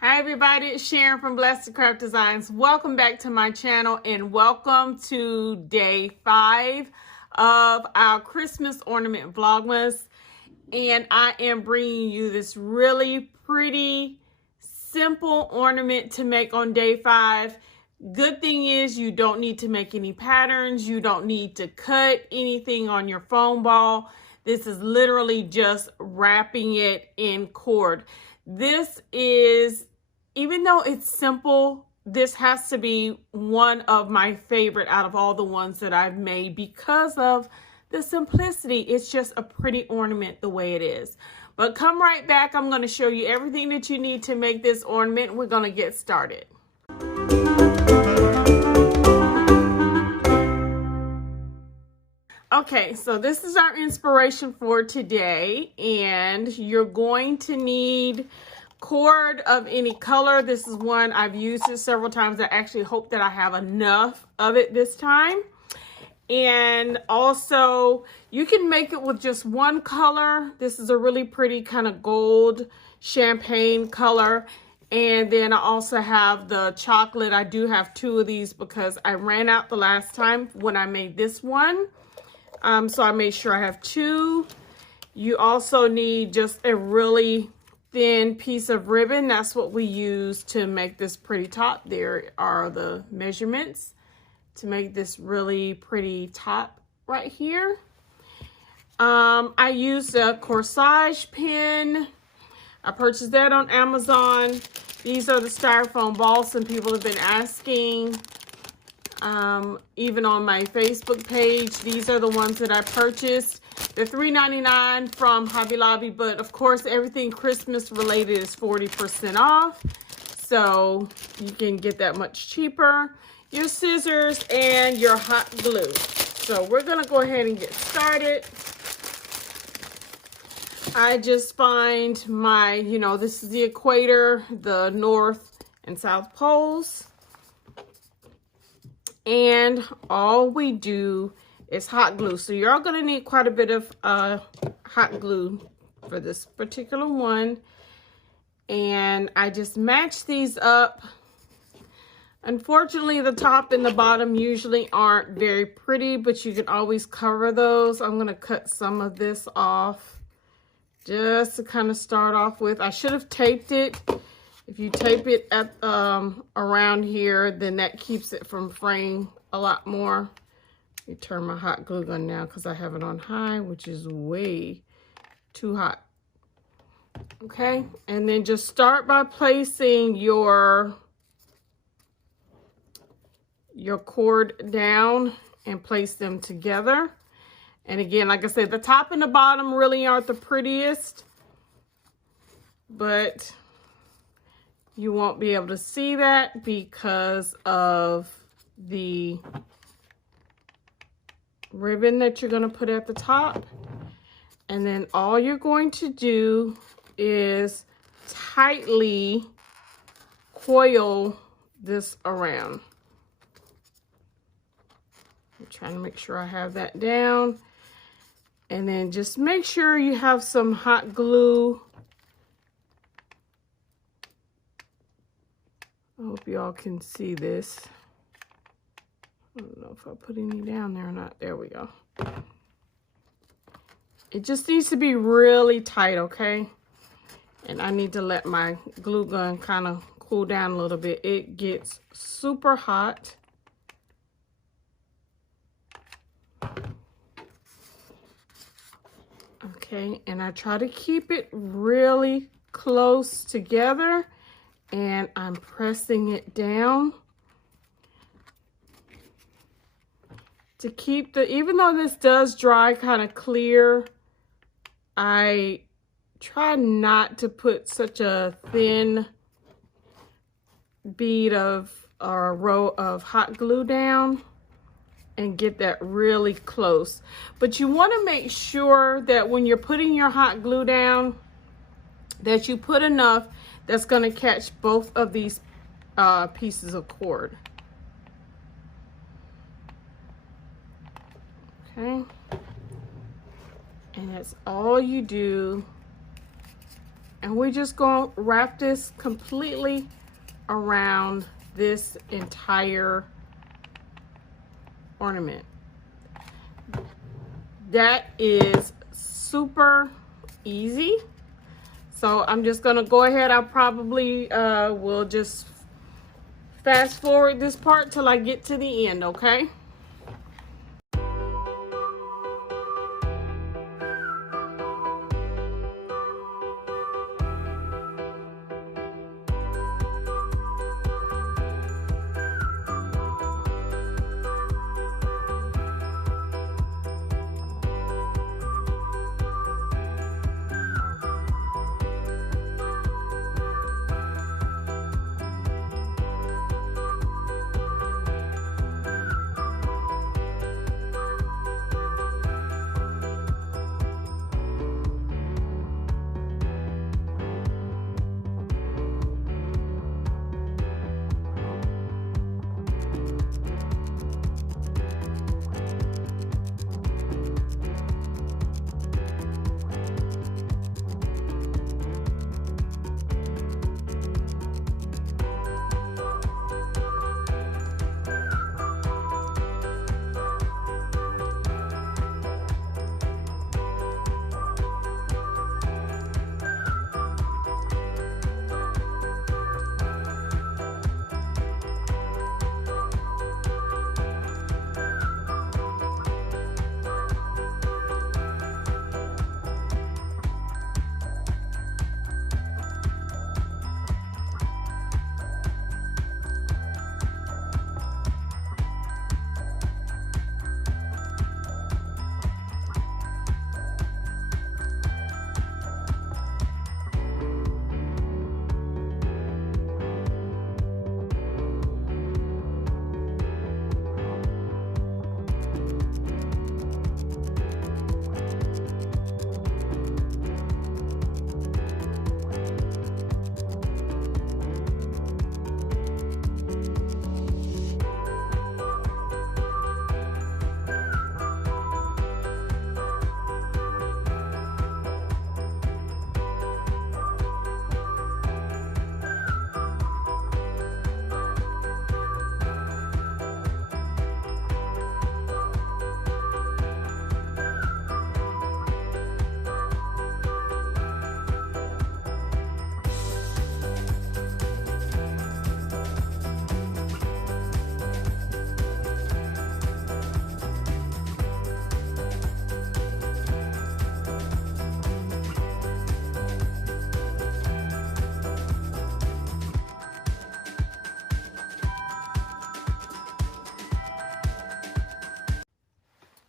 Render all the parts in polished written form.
Hi everybody, it's Sharon from Blessed Craft Designs. Welcome back to my channel and welcome to day 5 of our Christmas ornament Vlogmas. And I am bringing you this really pretty, simple ornament to make on day 5. Good thing is you don't need to make any patterns. You don't need to cut anything on your foam ball. This is literally just wrapping it in cord. This is, even though it's simple, this has to be one of my favorite out of all the ones that I've made because of the simplicity. It's just a pretty ornament the way it is. But come right back. I'm going to show you everything that you need to make this ornament. We're going to get started. Okay, so this is our inspiration for today, and you're going to need cord of any color. This is one I've used it several times. I actually hope that I have enough of it this time. And also, you can make it with just one color. This is a really pretty kind of gold champagne color. And then I also have the chocolate. I do have 2 of these because I ran out the last time when I made this one. So I made sure I have 2. You also need just a really thin piece of ribbon. That's what we use to make this pretty top. There are the measurements to make this really pretty top right here. I used a Corsage pin. I purchased that on Amazon. These are the styrofoam balls some people have been asking. Even on my Facebook page, these are the ones that I purchased. They're $3.99 from Hobby Lobby, but of course everything Christmas related is 40% off, so you can get that much cheaper. Your scissors and your hot glue. So we're gonna go ahead and get started. I just find my, this is the equator, the north and south poles. And all we do is hot glue. So you're all going to need quite a bit of hot glue for this particular one. And I just match these up. Unfortunately, the top and the bottom usually aren't very pretty, but you can always cover those. I'm going to cut some of this off just to kind of start off with. I should have taped it. If you tape it at around here, then that keeps it from fraying a lot more. Let me turn my hot glue gun now because I have it on high, which is way too hot. Okay, and then just start by placing your cord down and place them together. And again, like I said, the top and the bottom really aren't the prettiest, but you won't be able to see that because of the ribbon that you're going to put at the top. And then all you're going to do is tightly coil this around. I'm trying to make sure I have that down. And then just make sure you have some hot glue. I hope y'all can see this. I don't know if I put any down there or not. There we go. It just needs to be really tight, okay? And I need to let my glue gun kind of cool down a little bit. It gets super hot. Okay, and I try to keep it really close together. And I'm pressing it down to keep even though this does dry kind of clear, I try not to put such a thin bead or a row of hot glue down and get that really close. But you want to make sure that when you're putting your hot glue down, that you put enough that's going to catch both of these pieces of cord. Okay. And that's all you do And we're just going to wrap this completely around this entire ornament. That is super easy. So I'm just going to go ahead. I probably will just fast forward this part till I get to the end, okay?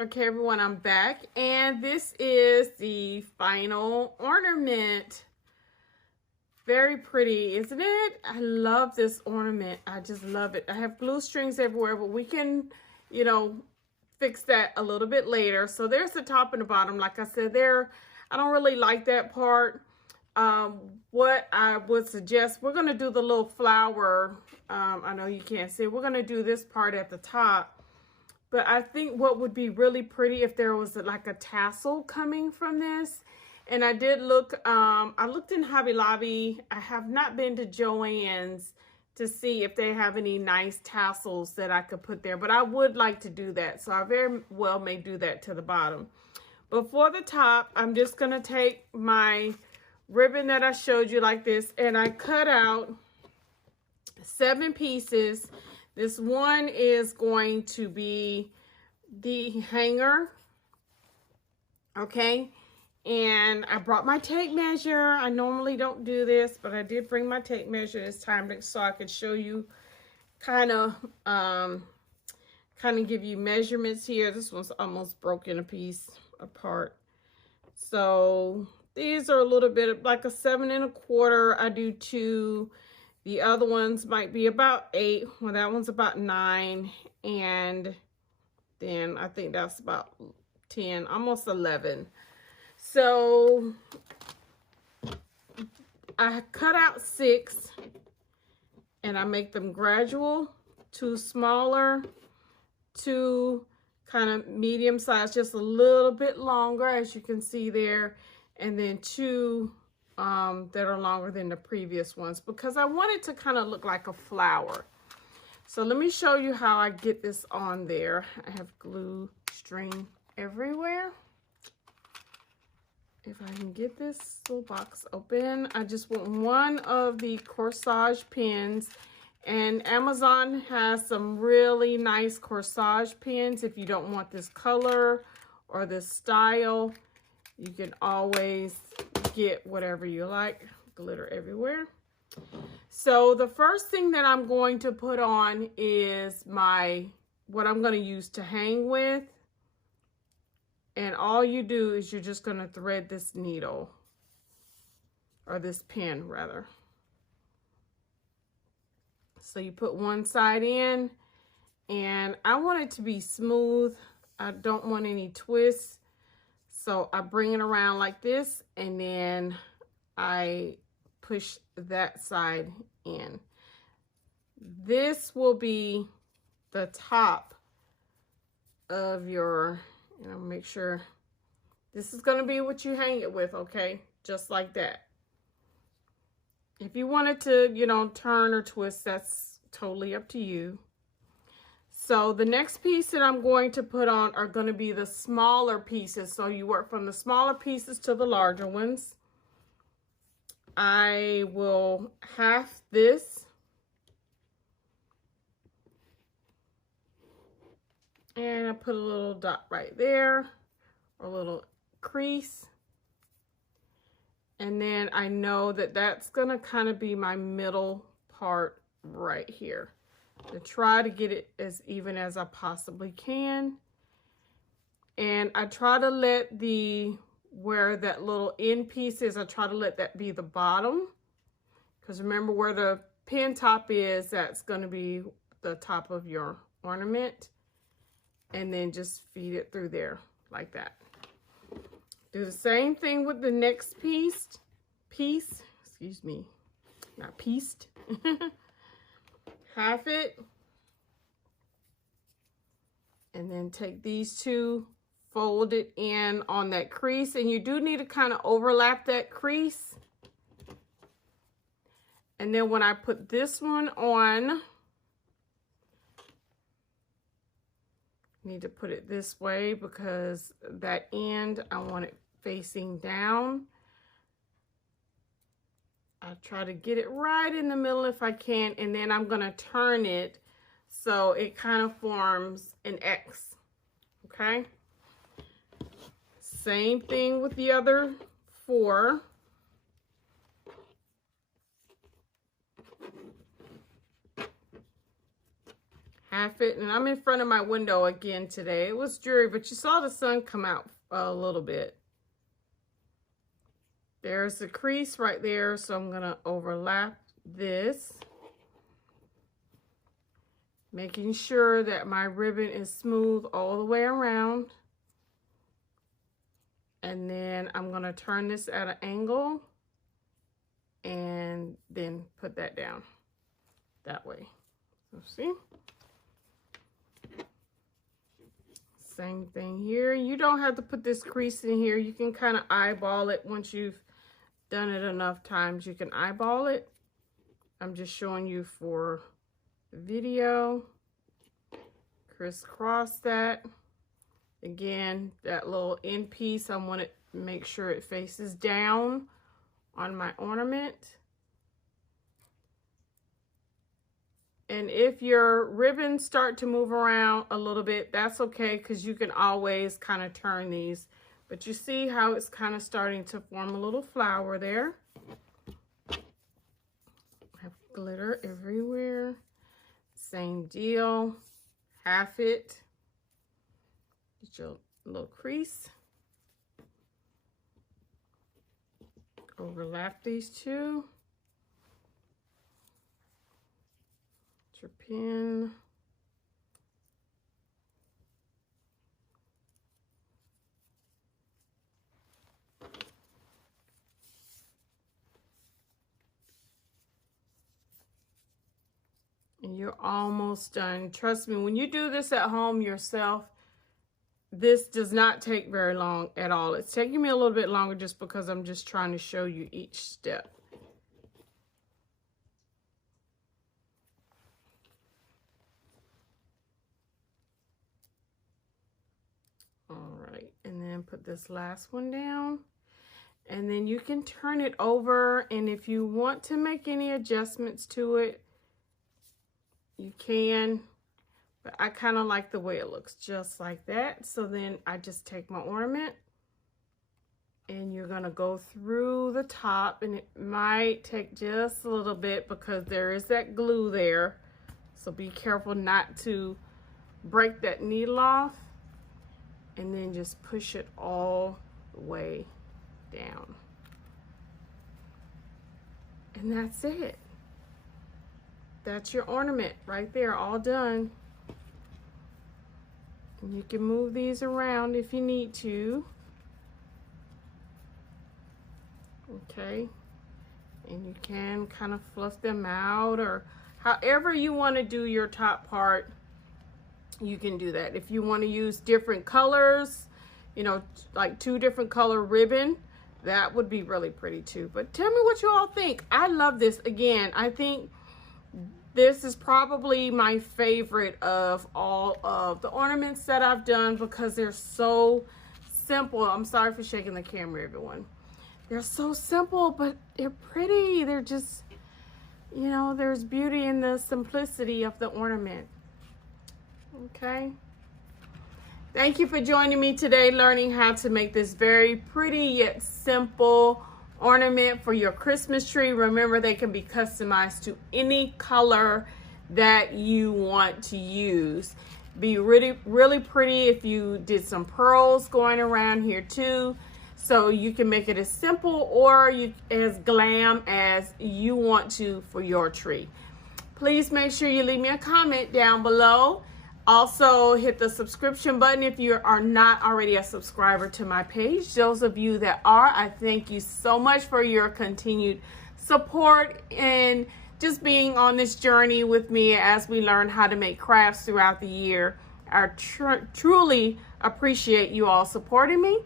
Okay, everyone, I'm back, and this is the final ornament. Very pretty, isn't it? I love this ornament. I just love it. I have glue strings everywhere, but we can, you know, fix that a little bit later. So there's the top and the bottom. Like I said, there, I don't really like that part. What I would suggest, we're going to do the little flower. I know you can't see. We're going to do this part at the top. But I think what would be really pretty if there was like a tassel coming from this. And I did look, I looked in Hobby Lobby. I have not been to Joann's to see if they have any nice tassels that I could put there. But I would like to do that. So I very well may do that to the bottom. But for the top, I'm just going to take my ribbon that I showed you like this. And I cut out 7 pieces. This one is going to be the hanger, okay? And I brought my tape measure. I normally don't do this, but I did bring my tape measure this time so I could show you kind of give you measurements here. This one's almost broken a piece apart. So these are a little bit like a 7 1/4. I do 2. The other ones might be about 8. Well, that one's about 9. And then I think that's about 10, almost 11. So I cut out 6 and I make them gradual, 2 smaller, 2 kind of medium size, just a little bit longer, as you can see there, and then 2 that are longer than the previous ones because I want it to kind of look like a flower. So let me show you how I get this on there. I have glue string everywhere. If I can get this little box open, I just want one of the Corsage pins. And Amazon has some really nice Corsage pins. If you don't want this color or this style, you can always get whatever you like. Glitter everywhere. So the first thing that I'm going to put on is what I'm going to use to hang with. And all you do is you're just going to thread this needle, or this pin rather. So you put one side in, and I want it to be smooth. I don't want any twists. So I bring it around like this, and then I push that side in. This will be the top of your, make sure this is going to be what you hang it with, okay? Just like that. If you wanted to, turn or twist, that's totally up to you. So the next piece that I'm going to put on are going to be the smaller pieces. So you work from the smaller pieces to the larger ones. I will half this. And I put a little dot right there, or a little crease. And then I know that that's going to kind of be my middle part right here. To try to get it as even as I possibly can. And I try to let where that little end piece is, I try to let that be the bottom. Because remember where the pin top is, that's going to be the top of your ornament. And then just feed it through there like that. Do the same thing with the next piece, excuse me, not pieced. Half it. And then take these two, fold it in on that crease. And you do need to kind of overlap that crease. And then when I put this one on, I need to put it this way because that end, I want it facing down. I try to get it right in the middle if I can, and then I'm going to turn it so it kind of forms an X, okay? Same thing with the other 4. Half it, and I'm in front of my window again today. It was dreary, but you saw the sun come out a little bit. There's the crease right there, so I'm gonna overlap this, making sure that my ribbon is smooth all the way around. And then I'm gonna turn this at an angle and then put that down that way. So see? Same thing here. You don't have to put this crease in here. You can kind of eyeball it once you've done it enough times. You can eyeball it. I'm just showing you for the video. Crisscross that. Again, that little end piece, I want to make sure it faces down on my ornament. And if your ribbons start to move around a little bit, that's okay, because you can always kind of turn these. But you see how it's kind of starting to form a little flower there. I have glitter everywhere. Same deal. Half it. Get your little crease. Overlap these two. Your pin. And you're almost done. Trust me, when you do this at home yourself, this does not take very long at all. It's taking me a little bit longer just because I'm just trying to show you each step. All right, and then put this last one down. And then you can turn it over, and if you want to make any adjustments to it, you can. But I kind of like the way it looks, just like that. So then I just take my ornament, and you're gonna go through the top, and it might take just a little bit because there is that glue there. So be careful not to break that needle off, and then just push it all the way down. And that's it. That's your ornament right there, all done. And you can move these around if you need to. Okay. And you can kind of fluff them out, or however you want to do your top part, you can do that. If you want to use different colors, you know, like 2 different color ribbon, that would be really pretty too. But tell me what you all think. I love this. Again, I think this is probably my favorite of all of the ornaments that I've done because they're so simple. I'm sorry for shaking the camera, everyone. They're so simple, but they're pretty. They're just, you know, there's beauty in the simplicity of the ornament. Okay. Thank you for joining me today, learning how to make this very pretty yet simple ornament for your Christmas tree. Remember, they can be customized to any color that you want to use. Be really, really pretty if you did some pearls going around here too. So you can make it as simple or as glam as you want to for your tree. Please make sure you leave me a comment down below. Also, hit the subscription button if you are not already a subscriber to my page. Those of you that are, I thank you so much for your continued support and just being on this journey with me as we learn how to make crafts throughout the year. I truly appreciate you all supporting me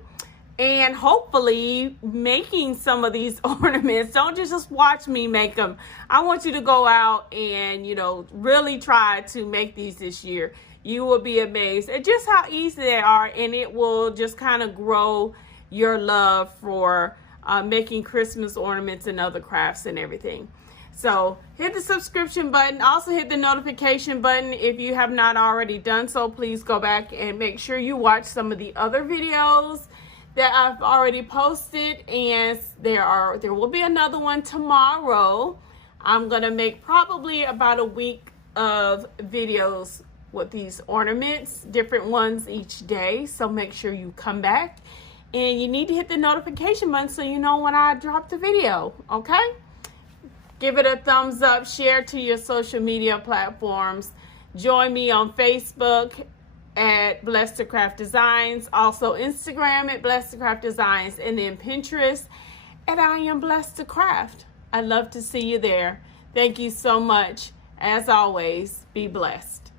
and hopefully making some of these ornaments. Don't just watch me make them. I want you to go out and, you know, really try to make these this year. You will be amazed at just how easy they are, and it will just kind of grow your love for making Christmas ornaments and other crafts and everything. So hit the subscription button. Also hit the notification button if you have not already done so. Please go back and make sure you watch some of the other videos that I've already posted, and there will be another one tomorrow. I'm gonna make probably about a week of videos with these ornaments, different ones each day. So make sure you come back, and you need to hit the notification button so you know when I drop the video. Okay, give it a thumbs up, share to your social media platforms. Join me on Facebook at Blessed to Craft Designs, also Instagram at Blessed to Craft Designs, and then Pinterest at I Am Blessed to Craft. I'd love to see you there. Thank you so much. As always, be blessed.